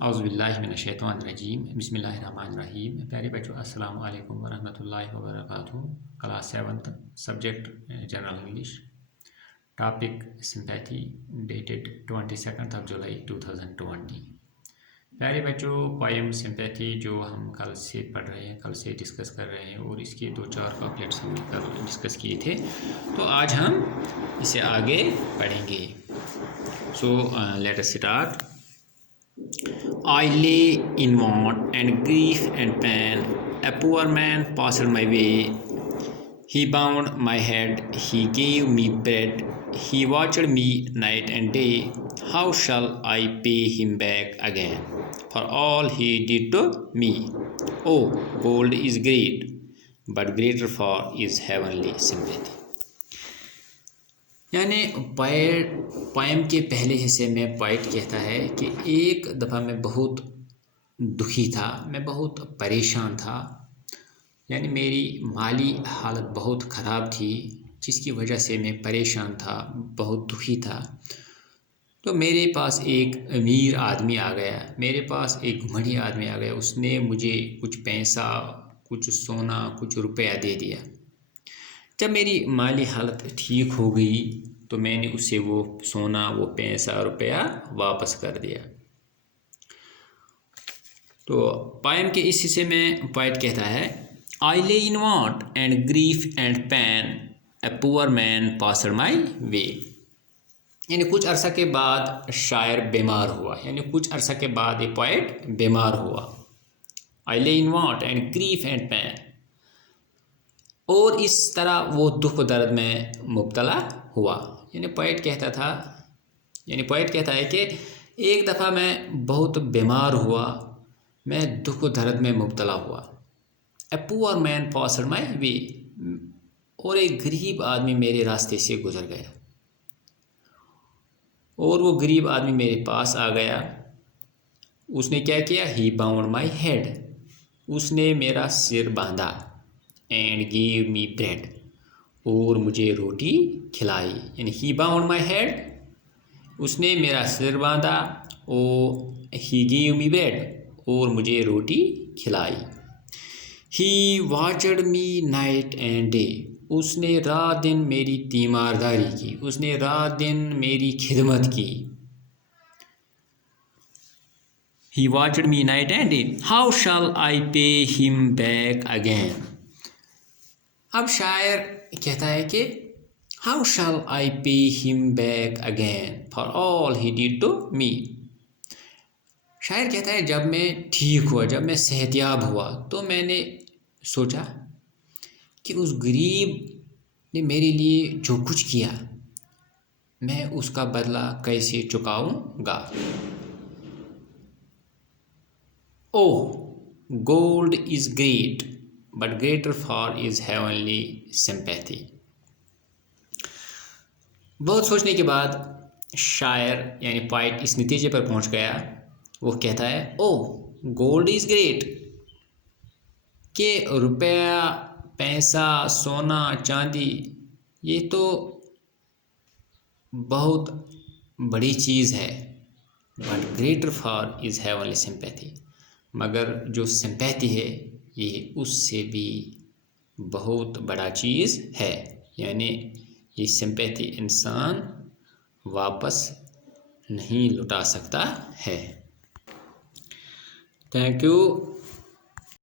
اعوذ باللہ من الشیطان الرجیم بسم اللہ الرحمن الرحیم. پیارے بچوں السلام علیکم ورحمۃ اللہ وبرکاتہ. Class 7 subject general English. Topic sympathy dated 22 جولائی 2020. پیارے بچوں پوئم سمپیتھی جو ہم کل سے پڑھ رہے ہیں، کل سے ڈسکس کر رہے ہیں، اور اس کے 2-4 کاپلیٹس ہم کل ڈسکس کیے تھے، تو آج ہم اسے آگے پڑھیں گے. So let us start. I lay in want and grief and pain. A poor man passed my way. He bound my head, he gave me bread. He watched me night and day. How shall I pay him back again for all he did to me? Oh, gold is great, but greater far is heavenly sympathy. یعنی poem کے پہلے حصے میں poet کہتا ہے کہ ایک دفعہ میں بہت دکھی تھا، میں بہت پریشان تھا، یعنی میری مالی حالت بہت خراب تھی، جس کی وجہ سے میں پریشان تھا، بہت دکھی تھا. تو میرے پاس ایک امیر آدمی آ گیا، میرے پاس ایک گھمنڈی آدمی آ گیا. اس نے مجھے کچھ پیسہ، کچھ سونا، کچھ روپیہ دے دیا. جب میری مالی حالت ٹھیک ہو گئی تو میں نے اسے وہ سونا، وہ پیسہ، روپیہ واپس کر دیا. تو پوئم کے اس حصے میں پوئٹ کہتا ہے I lay in want and grief and pain, a poor man passed my way. یعنی کچھ عرصہ کے بعد شاعر بیمار ہوا، یعنی کچھ عرصہ کے بعد یہ پوئٹ بیمار ہوا. I lay in want and grief and pain. اور اس طرح وہ دکھ و درد میں مبتلا ہوا. یعنی پوئٹ کہتا ہے کہ ایک دفعہ میں بہت بیمار ہوا، میں دکھ و درد میں مبتلا ہوا. A poor man passed my way. اور ایک غریب آدمی میرے راستے سے گزر گیا، اور وہ غریب آدمی میرے پاس آ گیا. اس نے کیا کیا؟ He bound my head. اس نے میرا سر باندھا. And gave me bread. اور مجھے روٹی کھلائی. یعنی he bound my head. اس نے میرا سر باندھا. اور he gave me bread. اور مجھے روٹی کھلائی. He watched me night and day. اس نے رات دن میری تیمارداری کی، اس نے رات دن میری خدمت کی. He watched me night and day. How shall I pay him back again? اب شاعر کہتا ہے کہ How shall I pay him back again for all he did to me. شاعر کہتا ہے جب میں ٹھیک ہوا، جب میں صحت یاب ہوا، تو میں نے سوچا کہ اس غریب نے میرے لیے جو کچھ کیا، میں اس کا بدلہ کیسے چکاؤں گا. Oh, gold is great, but greater far is heavenly sympathy. بہت سوچنے کے بعد شاعر یعنی پوئٹ اس نتیجے پر پہنچ گیا. وہ کہتا ہے گولڈ از گریٹ، کہ روپیہ، پیسہ، سونا، چاندی یہ تو بہت بڑی چیز ہے. But greater far is heavenly sympathy. مگر جو سمپیتھی ہے یہ اس سے بھی بہت بڑا چیز ہے. یعنی یہ سمپیتھی انسان واپس نہیں لوٹا سکتا ہے. Thank you.